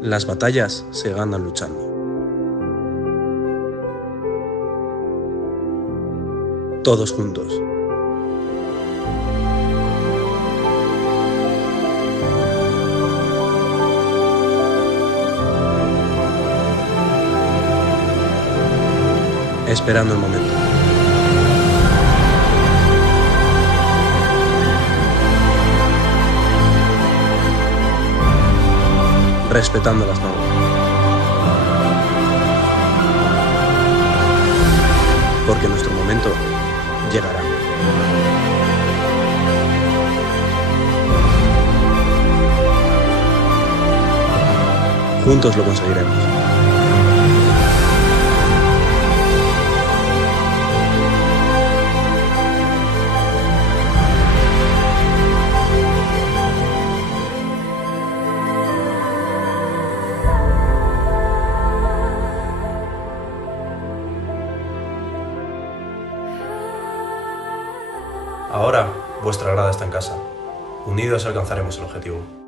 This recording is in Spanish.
Las batallas se ganan luchando. Todos juntos. Esperando el momento. Respetando las normas. Porque nuestro momento llegará. Juntos lo conseguiremos. Ahora, vuestra grada está en casa. Unidos alcanzaremos el objetivo.